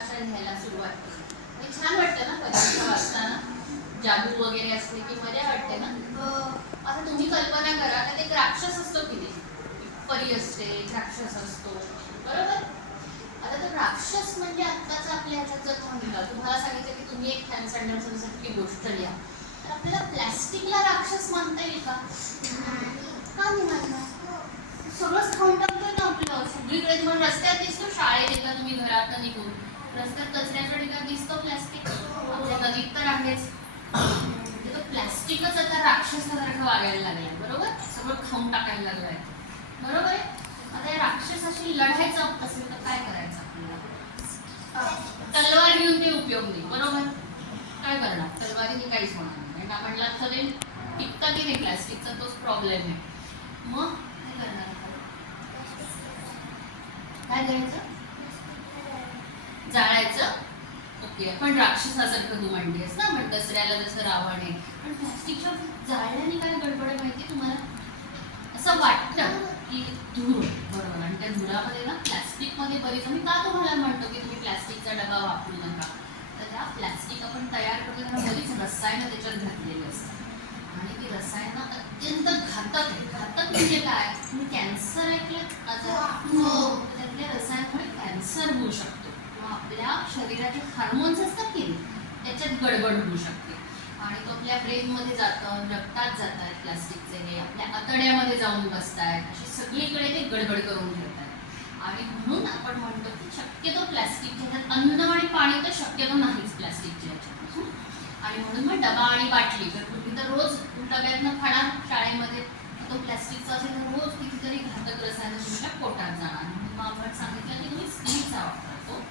घ्यायला सुरुवात केली. छान वाटतं ना परीक्षा वाचताना, जादू वगैरे असते की मजा वाटते ना. आता तुम्ही कल्पना करा का एक राक्षस असतो की नाही, परी असते, राक्षस असतो, बरोबर. आता तो राक्षस म्हणजे आत्ताच आपल्या ह्याच्यात जर थांबला, तुम्हाला सांगितलं की तुम्ही एक फॅन सँडर्ससाठी गोष्ट लिहा, तर आपल्याला प्लॅस्टिकला राक्षस मानता येईल का? का नाही मानणार? सगळंच खाऊन टाकतोय ना आपलं. सगळीकडे तुम्हाला रस्त्यात दिसतो, शाळेत येता तुम्ही घरातनं निघून रस्त्यात कचऱ्याच्या ठिकाणी दिसतो प्लॅस्टिक, आपल्या नदीत तर आहेच. म्हणजे तो प्लॅस्टिकच आता राक्षसासारखं वागायला लागलाय, बरोबर. सगळं खाऊन टाकायला लागलाय, बरोबर आहे. आता या राक्षसाशी लढायचं असेल तर काय करायचं आपल्याला? तलवार घेऊन ते उपयोग नाही, बरोबर. काय करणार? तलवारीने काहीच होणार नाही. ना म्हणलं तर टिकता की नाही प्लॅस्टिकचा, तोच प्रॉब्लेम आहे. मग काय करणार? काय करायचं? जाळायचं. ओके, पण राक्षसासारखं तू म्हणतेस ना, पण दसऱ्याला जसं रावण आहे. पण प्लॅस्टिकच्या जाळल्याने काय गडबड आहे माहिती तुम्हाला? असं वाटतं की धूर, बरोबर. आणि त्या धुरामध्ये ना प्लॅस्टिकमध्ये बरीच, आम्ही का तुम्हाला म्हणतो की तुम्ही प्लॅस्टिकचा डबा वापरू नका, तर त्या प्लॅस्टिक आपण तयार करतो तेव्हा बरीच रसायनं त्याच्यात घातलेली असतात, आणि ती रसायनं अत्यंत घातक आहे. घातक म्हणजे काय? तुम्ही कॅन्सर ऐकलं आजार, त्यातल्या रसायनामुळे कॅन्सर होऊ शकतो, किंवा आपल्या शरीराचे हार्मोन्स असतात की त्याच्यात गडबड होऊ शकते, आणि तो आपल्या ब्रेनमध्ये जातं, रक्तात जात आहेत प्लॅस्टिकचे हे, आपल्या आतड्यामध्ये जाऊन बसतायत, अशी सगळीकडे ते गडबड करून ठेवतात. आणि म्हणून आपण म्हणतो की शक्यतो प्लॅस्टिकच्या ह्याच्यात अन्न आणि पाणी तर शक्यतो नाहीच प्लॅस्टिकच्या ह्याच्यात. आणि म्हणून मग डबा आणि बाटली, तर तुम्ही तर रोज डब्यातनं खाणार शाळेमध्ये, तो प्लॅस्टिकचा असेल तर रोज कितीतरी घातक रसायनं तुमच्या पोटात जाणार. म्हणून मग आपण सांगितलं की तुम्ही स्टीलचा वापरा, तो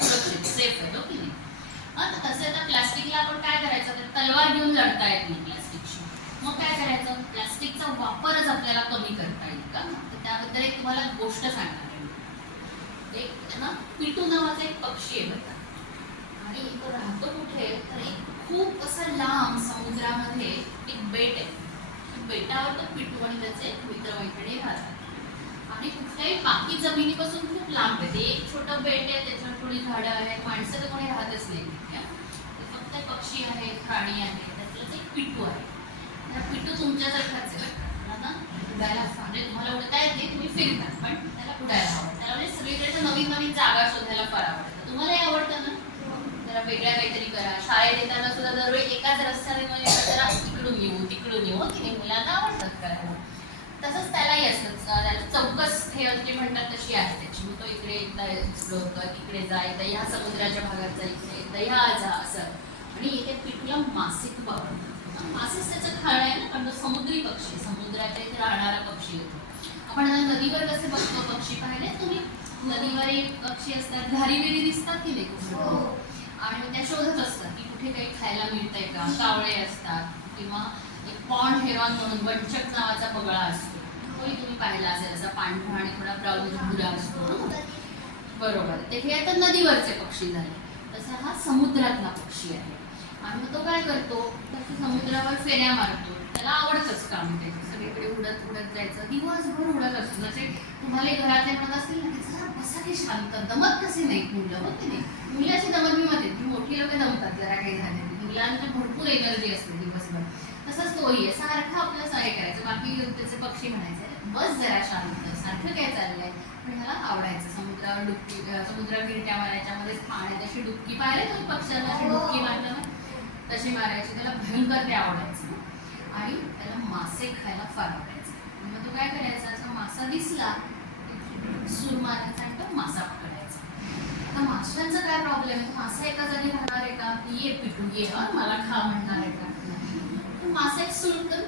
सुरक्षित सेफ आहे, तो की नाही. तसं तर प्लॅस्टिकला आपण काय करायचं, तर तलवार घेऊन लढता येत नाही प्लॅस्टिकशी. मग काय करायचं? प्लॅस्टिकचा वापरच आपल्याला कमी करता येईल का? तर त्याबद्दल एक तुम्हाला गोष्ट सांगणार आहे. एक ना पिटू नावाचा एक पक्षी आहे बघा, आणि तो राहतो कुठे, तर एक खूप असं लांब समुद्रामध्ये एक बेट आहे. बेटावर तो पिटू आणि त्याचे मित्रमैत्रिणी राहतात, आणि कुठल्याही बाकी जमिनीपासून खूप लांब आहे. ते एक छोटं बेट आहे, त्याच्यावर थोडी झाडं आहेत, माणसं तर कोणी राहतच नाही, फक्त पक्षी आहे, प्राणी आहे, त्यातलंच एक पिटू आहे. त्या पिटू तुमच्यासारखाच आहे ना, उडायला म्हणजे तुम्हाला उडता येत नाही, तुम्ही फिरतात, पण त्याला उडायला आवडतं. त्याला म्हणजे सगळीकडे नवीन नवीन जागा शोधायला फार आवडतं. तुम्हालाही आवडतं ना? जरा वेगळ्या काहीतरी करा. शाळेत येताना सुद्धा दरवेळी एकाच रस्त्याने म्हणजे जरा इकडून येऊ तिकडून येऊ, की नाही, मुलांना आवडतात करायला. तसंच त्यालाही असतं, त्याला चौकस हे जे म्हणतात तशी आहे त्याची. मग तो इकडे एकदा एक्सप्लोर कर, इकडे जा, एकदा ह्या समुद्राच्या भागात जा, इकडे एकदा ह्या जा, असं. आणि इथे पिटूला मासे खूप आवडतात. मासेच त्याचं खाणं आहे ना, कारण तो समुद्री पक्षी, समुद्राच्या इथे राहणारा पक्षी होतो. आपण आता नदीवर कसे बघतो पक्षी, पाहिले तुम्ही? नदीवर एक पक्षी असतात, घारी बिरी दिसतात की नाही, आणि त्या शोधत असतात की कुठे काही खायला मिळतंय का. कावळे असतात, किंवा एक पॉन्ड हेरॉन म्हणून वंचक नावाचा बगळा असतो, तोही तुम्ही पाहिला असेल, असा पांढरा आणि थोडा ब्राऊन भुरा असतो, बरोबर. ते हे आता नदीवरचे पक्षी झाले. तसा हा समुद्रातला पक्षी आहे. आणि मग तो काय करतो, तर समुद्रावर फेऱ्या मारतो. त्याला आवडतंच काम ते, सगळीकडे उडत उडत जायचं, दिवसभर उडत असतो. जसे तुम्हाला घरातले म्हणत असतील ना की जरा बसा की शांत, दमत कसे नाही मुलं, हो की नाही. मुलं अशी दमत मध्ये, मोठी लोक दमतात जरा काही झाले. मुलांना भरपूर एनर्जी असते दिवसभर. तसंच तोही आहे, सारखं आपलं सहाय करायचं. बाकी त्याचे पक्षी म्हणायचे बस जरा शांत, सारखं काय चाललंय. पण ह्याला आवडायचं समुद्रावर डुबकी, समुद्रावर गिरट्या मारायच्या, मध्ये पाण्यात अशी डुबकी पाहिली तुम्ही पक्ष्यांना, अशी डुबकी मारलं ना तशी मारायची. त्याला भयंकर ते आवडायचं, आणि त्याला मासे खायला फार आवडायचं. मग तो काय करायचा, असा मासा दिसला सूर मारायचा आणि तो मासा पकडायचा. आता माशांचा काय प्रॉब्लेम आहे, मासा एका जागी राहणार आहे का, ये पिटू ये मला खा म्हणणार आहे का. मासा एक सुटकन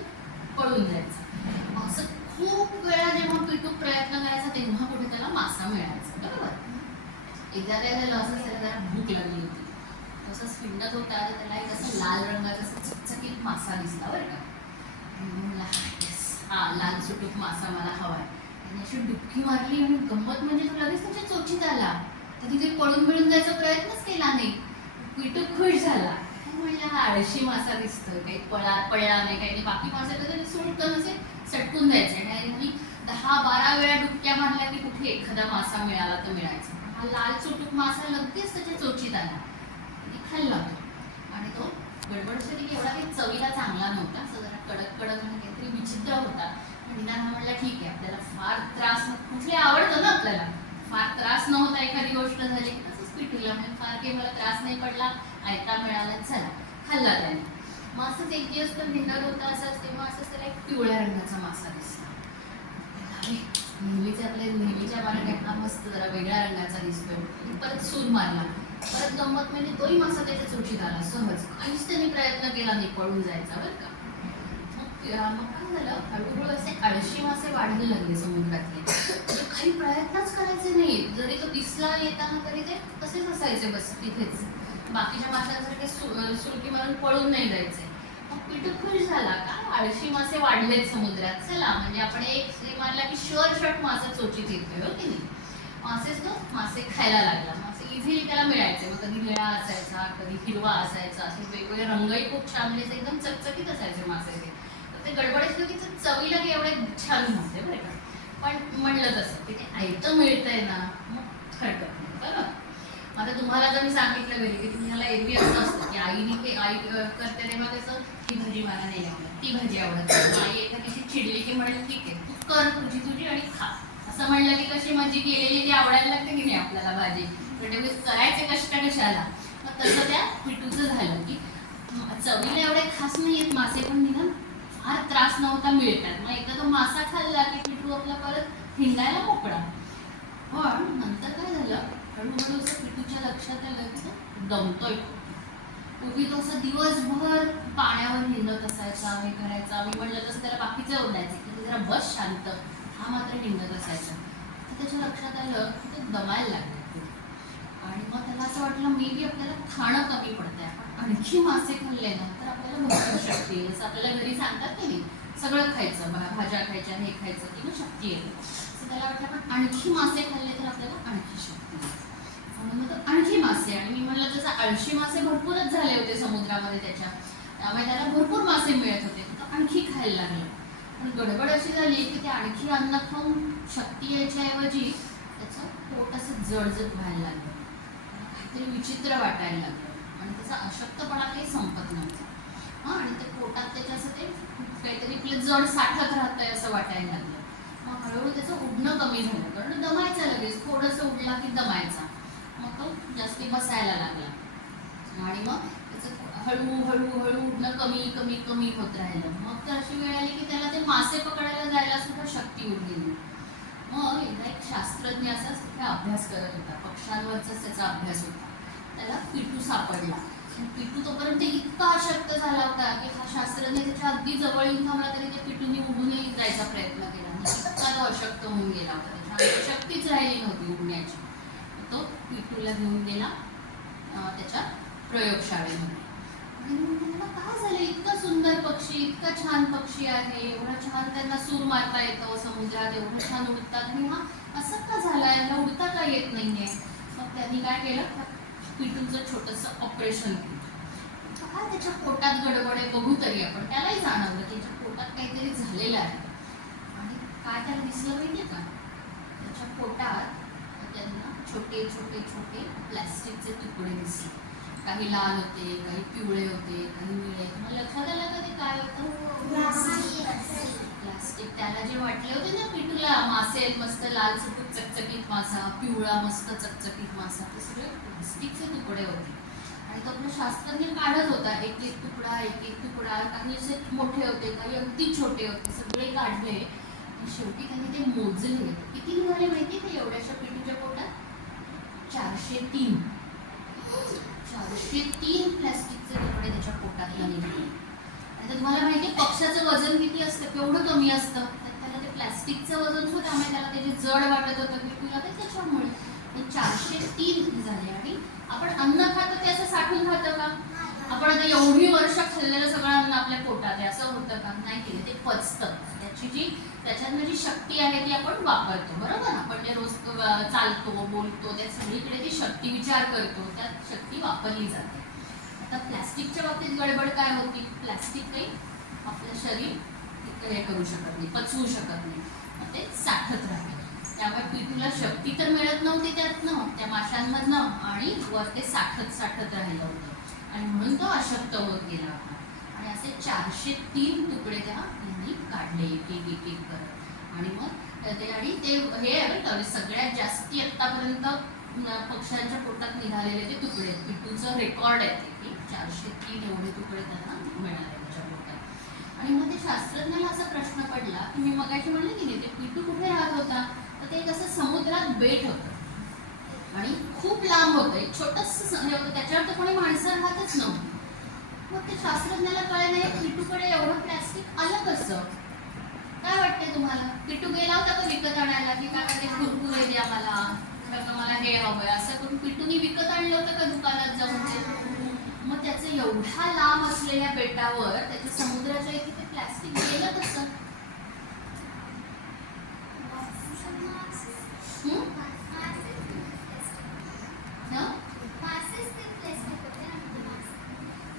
पळून जायचा. असं खूप वेळा जेव्हा पिटू प्रयत्न करायचा तेव्हा कुठे त्याला मासा मिळायचा, बरोबर. एकदा काय झालं, असं त्याला जरा भूक लागली होती, तसंच पिंडत होता, तर त्याला एक असं लाल रंगाचा चकचकीत मासा दिसला, बरं का. म्हणला हा लाल सुटूक मासा मला हवाय. त्याने अशी डुबकी मारली, आणि गंमत म्हणजे तो लगेच त्याच्या चोचीत आला. तर तिथे पळून मिळून जायचा प्रयत्नच केला नाही. पिटू खुश झाला, म्हणजे हा आळशी मासा दिसतोय, काही पळला नाही, काही नाही. बाकी मासे तर सुटकन असे सटकून द्यायचे, आणि 10-12 वेळा डुबक्या मारल्या की कुठे एखादा मासा मिळाला तर मिळायचा. हा लाल चुटूक मासा लगेच त्याच्या चोचीत आला आणि खाल्ला तो. आणि तो गडबडसाठी एवढा काही चवीला चांगला नव्हता, असं जरा कडक कडक आणि काहीतरी विचित्र होता. निदान हा म्हणला ठीक आहे, आपल्याला फार त्रास कुठली आवडतं ना, आपल्याला फार त्रास नव्हता एखादी गोष्ट झाली तसंच पिटूला म्हणजे फार काही मला त्रास नाही पडला, आयता मिळाला, चला खाल्ला त्याने. मग असंच एक दिवस तर डिनर होता असंच, तेव्हा असंच त्याला एक पिवळ्या रंगाचा मासा दिसला. नेहमीच्या मार्गात हा मस्त जरा वेगळ्या रंगाचा दिसतोय. परत सूर मारला, परत गंमत म्हणजे तोही मासा त्याच्या चोचीत आला सहज. काहीच त्यांनी प्रयत्न केला नाही पळून जायचा बरं का. मग काय झालं, हळूहळू असे आळशी मासे वाढायला लागले समुद्रातले. म्हणजे काही प्रयत्नच करायचे नाही, जरी तो दिसला येताना तरी ते तसेच असायचे बस तिथेच, बाकीच्या माशांसारखे सुरकी मारून पळून नाही जायचे. मग पिटू खुश झाला, का आळशी मासे वाढलेत समुद्रात, चला म्हणजे आपण एक मारला की शॉर्ट मासा चोचीत येतोय, हो की नाही. मासेच तो मासे खायला लागला. मासे इझिली त्याला मिळायचे, मग कधी निळा असायचा, कधी हिरवा असायचा, असे वेगवेगळे रंगही खूप छान, म्हणजे एकदम चकचकीत असायचे मासे ते गडबडीत की चवीला की एवढे छान नव्हते बरं का. पण म्हणलं तसं की ते आयतं मिळतंय ना, मग हरकत नाही बरं. आता तुम्हाला जर मी सांगितलं घरी की तुम्हाला एरवी असं असतं की आई करते तेव्हा कसं, ही भाजी मला नाही आवडत, ती भाजी आवडत, आई एखादी चिडली की म्हणेल ठीक आहे तू कर तुझी आणि खा, असं म्हणलं की कशी माझी केलेली ती आवडायला लागते की नाही आपल्याला भाजी, म्हणजे करायचे कष्ट कशाला. मग तसं त्या पिटूचं झालं की चवीला एवढे खास नाही आहेत मासे, पण निघाल फार त्रास नव्हता मिळतात. मग एकदा तो मासा खाल्ला की पिटू आपला परत हिंडायला मोकळा. पण नंतर काय झालं, हळूहळू असं पिटूच्या लक्षात आलं की तो दमतोय. पूर्वी तो असं दिवसभर पाण्यावर हिंडत असायचा, हे करायचा, मी म्हणलं तसं त्याला बाकीचे ओरडायचे की जरा बस शांत, हा मात्र हिंडत असायचा. तर त्याच्या लक्षात आलं की ते दमायला लागले. आणि मग त्याला असं वाटलं मे बी आपल्याला खाणं कमी पडतंय, आपण आणखी मासे खाल्ले ना तर आपल्याला भरपूर शक्ती येईल, असं आपल्याला घरी सांगतात की नाही, सगळं खायचं, भाज्या खायच्या, हे खायचं की मग शक्ती येते. असं त्याला वाटलं आपण आणखी मासे खाल्ले तर आपल्याला आणखी शक्ती येईल. म्हणून मग आणखी मासे, आणि मी म्हणलं तसं आळशी मासे भरपूरच झाले होते समुद्रामध्ये त्याच्या, त्यामुळे त्याला भरपूर मासे मिळत होते, तर आणखी खायला लागलं. पण गडबड अशी झाली की ते आणखी अन्न खाऊन शक्ती यायच्या ऐवजी त्याचं पोट असं जळजळ व्हायला लागलं, काहीतरी विचित्र वाटायला लागलं आणि त्याचा अशक्तपणा काही संपत नव्हता. हां, आणि ते पोटात त्याच्या असं ते काहीतरी आपलं जड साठत राहतंय असं वाटायला लागलं. मग हळूहळू त्याचं उडणं कमी झालं, कारण दमायचा लगेच, थोडंसं उडला की दमायचा, मग तो जास्ती बसायला लागला. आणि मग त्याचं हळूहळू उडणं कमी कमी कमी होत राहिलं. मग तर अशी वेळ आली की त्याला ते मासे पकडायला जायला सुद्धा शक्ती उरली. मग एकदा एक शास्त्रज्ञ असाच तिथे अभ्यास करत होता, पक्ष्यांवरचाच त्याचा अभ्यास होता. त्याला पिटू सापडला. पिटू तोपर्यंत इतका अशक्त झाला होता की हा शास्त्रज्ञ त्याच्या अगदी जवळ येऊन थांबला तरी त्या पिटूने उडूनही जायचा प्रयत्न केला, इतका तो अशक्त होऊन गेला होता, त्याच्या शक्तीच राहिली नव्हती उडण्याची. तो पिटूला घेऊन गेला त्याच्या प्रयोगशाळेमध्ये आणि म्हणून काय झालं, इतका सुंदर पक्षी, इतका छान पक्षी आहे, एवढा छान त्यांना सूर मारता येतं समुद्रात, एवढं छान उडतात, आणि हा असं का झालाय, याला उडता का येत नाहीये. मग त्यांनी काय केलं, पिटूचं छोटंसं ऑपरेशन केलं. काय त्याच्या पोटात गडबड बघू तरी आपण, त्यालाही जाणवलं की त्याच्या पोटात काहीतरी झालेलं आहे. आणि काय त्याला दिसलं माहितीये का, त्याच्या पोटात त्यांना छोटे छोटे छोटे प्लॅस्टिकचे तुकडे दिसले. काही लाल होते, काही पिवळे होते, काही निळे. मला लक्षात आलं का ते काय होतं, प्लास्टिक. त्याला जे वाटले होते ना पिटूला मासे आहेत मस्त लाल सुटूक चकचकीत मासा, पिवळा मस्त चकचकीत मासा, ते सगळे प्लास्टिकचे तुकडे होते. आणि तो आपला शास्त्रज्ञ काढत होता एक एक तुकडा एक एक तुकडा, काही असे मोठे होते, काही अगदी छोटे होते, सगळे काढले. शेवटी त्यांनी ते मोजले, किती निघाले माहिती का एवढ्याशा पिटूच्या पोटात, 403 प्लॅस्टिकचे तुकडे त्याच्या पोटातला निघाले. आता तुम्हाला माहिती आहे पक्ष्याचं वजन किती असतं, केवढं कमी असतं, त्याला ते प्लॅस्टिकचं वजन सुद्धा, त्यामुळे त्याला त्याचे जड वाटत होतं पिटूला, ते त्याच्यामुळे ते 403 झाले. आणि आपण अन्न खातो ते असं साठून खातं का, आपण आता एवढी वर्ष खाल्लेलं सगळं अन्न आपल्या पोटात आहे असं होतं का, नाही केलं, ते पचतं. त्याच्यातनं जी शक्ती आहे ती आपण वापरतो, बरोबर. आपण जे रोज चालतो बोलतो त्या सगळीकडे ती शक्ती विचार करतो, त्यात शक्ती वापरली जाते. आता प्लॅस्टिकच्या बाबतीत गडबड काय होती, प्लॅस्टिक काही आपलं शरीर हे करू शकत नाही, पचवू शकत नाही, ते साठत राहते. त्यामुळे पिटूला शक्ती तर मिळत नव्हती त्यातनं, त्या माशांमधनं, आणि वर ते साठत साठत राहिलं होतं आणि म्हणून तो अशक्त होत गेला होता. आणि असे 403 तुकडे त्या यांनी काढले एक एक एक एक करत. आणि मग ते आणि ते हे आहे बरं का, सगळ्यात जास्ती आत्तापर्यंत पक्ष्यांच्या पोटात निघालेले ते तुकडे, पिटूचं रेकॉर्ड आहे ते, की 403 एवढे तुकडे त्यांना मिळाले त्याच्या पोटात. आणि मग ते शास्त्रज्ञाला असा प्रश्न पडला की मी मगाशी म्हणले की नाही, ते पिटू कुठे राहत होता, तर ते कसं समुद्रात बेट होतं आणि खूप लांब होतं, एक छोटंसं हे होतं, त्याच्यावर तर कोणी माणसं राहतच नव्हती. मग ते शास्त्रज्ञाला कळलं नाही पिटूकडे एवढं प्लॅस्टिक आलं कसं. काय वाटतंय तुम्हाला, पिटू गेला होता का विकत आणायला की काय ते कुरकुरे द्या मला, मला हे हवंय असं करून पिटूनी विकत आणलं होतं का दुकानात जाऊन ते. मग त्याचं एवढ्या लांब असलेल्या बेटावर त्याच्या समुद्राच्या इथे ते प्लॅस्टिक गेलं कसं.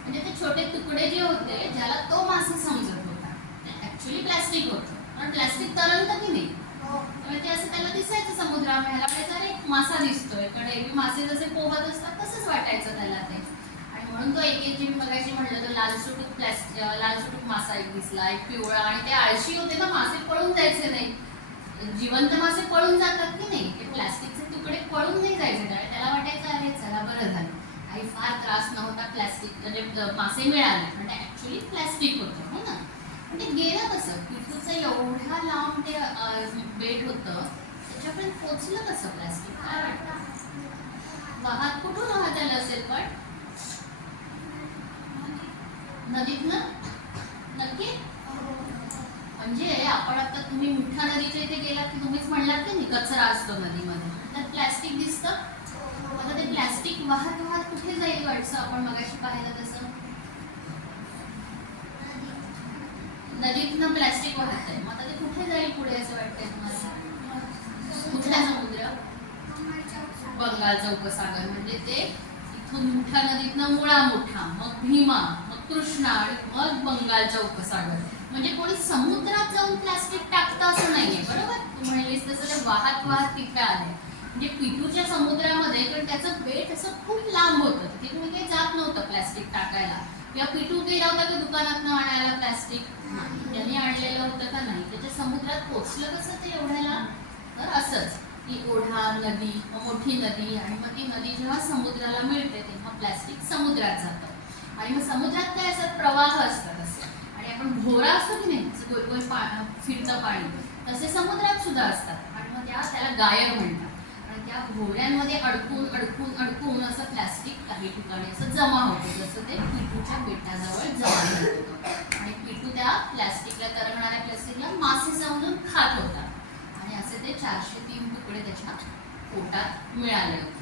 म्हणजे ते छोटे तुकडे जे होते ज्याला तो मासा समजत होता ते ऍक्च्युली प्लॅस्टिक होतं, पण प्लॅस्टिक तरंगतं की नाही, त्यामुळे ते असं त्याला दिसायचं समुद्रामध्ये, ह्याला वाटायचं एक मासा दिसतोय, कारण एरवी मासे जसे पोहत असतात तसंच वाटायचं त्याला ते. आणि म्हणून तो एक जे मी मगाशी म्हटलं तो लाल सुटूक मासा एक दिसला, एक पिवळा, आणि ते आळशी होते ना मासे, पळून जायचे नाही. जिवंत मासे पळून जातात की नाही, ते प्लॅस्टिकचे तुकडे पळून नाही जायचे, त्याला वाटायचं अरे चला बरं झालं, काही फार त्रास नव्हता, प्लॅस्टिक म्हणजे मासे मिळाले, पण ते ऍक्च्युली प्लॅस्टिक होतं हो ना. पण ते गेलं कसं, पिटूचं एवढ्या लांब ते बेट होतं, त्याच्यापर्यंत पोचलं कसं प्लॅस्टिक, काय वाटतं. वाहत कुठून वाहत आलं असेल, पण नदीतनं नक्की. म्हणजे आपण आता तुम्ही मुठा नदीच्या इथे गेलात की तुम्हीच म्हणलात की नाही कचरा असतो नदीमध्ये, तर प्लॅस्टिक दिसतं. आता ते प्लॅस्टिक वाहत वाहत कुठे जाईल वाटतं, आपण मगाशी पाहिलं तसं नदीतनं प्लॅस्टिक वाहत आहे, मग आता ते कुठे जाईल पुढे असं वाटतंय तुम्हाला. कुठला समुद्र, बंगालचा उपसागर. म्हणजे ते इथून मुठा नदीतनं मुळा मुठा, मग भीमा, मग कृष्णा, आणि मग बंगालचा उपसागर. म्हणजे कोणी समुद्रात जाऊन प्लॅस्टिक टाकतं असं नाहीये, बरोबर. तू म्हणलीस तसं ते वाहत वाहत तिथे आले. म्हणजे पिटूच्या समुद्रामध्ये, पण त्याचं बेट असं खूप लांब होतं, तिथे तुम्ही काही जात नव्हतं प्लॅस्टिक टाकायला. किंवा पिटू गेला होता की दुकानातनं आणायला प्लॅस्टिक, त्यांनी आणलेलं होतं का नाही. त्याच्या समुद्रात पोचलं कसं ते एवढ्याला, तर असंच की ओढा, नदी, मोठी नदी, आणि मग ती नदी जेव्हा समुद्राला मिळते तेव्हा प्लॅस्टिक समुद्रात जातं. आणि मग समुद्रात काय असतात, प्रवाह असतात असे, आणि आपण भोवरा असतो की नाही, गोल गोल फिरतं पाणी, तसे समुद्रात सुद्धा असतात. आणि मग त्याला गायर म्हणतात. आणि त्या भोवऱ्यांमध्ये अडकून अडकून अडकून असं प्लॅस्टिक काही ठिकाणी असं जमा होतं, जसं ते पिटूच्या बेटाजवळ जमा झालं होतं. आणि पिटू त्या प्लॅस्टिकला, तरंगणाऱ्या प्लॅस्टिकला मासे समजून खात होता. आणि असे ते 403 तुकडे त्याच्या पोटात मिळाले होते.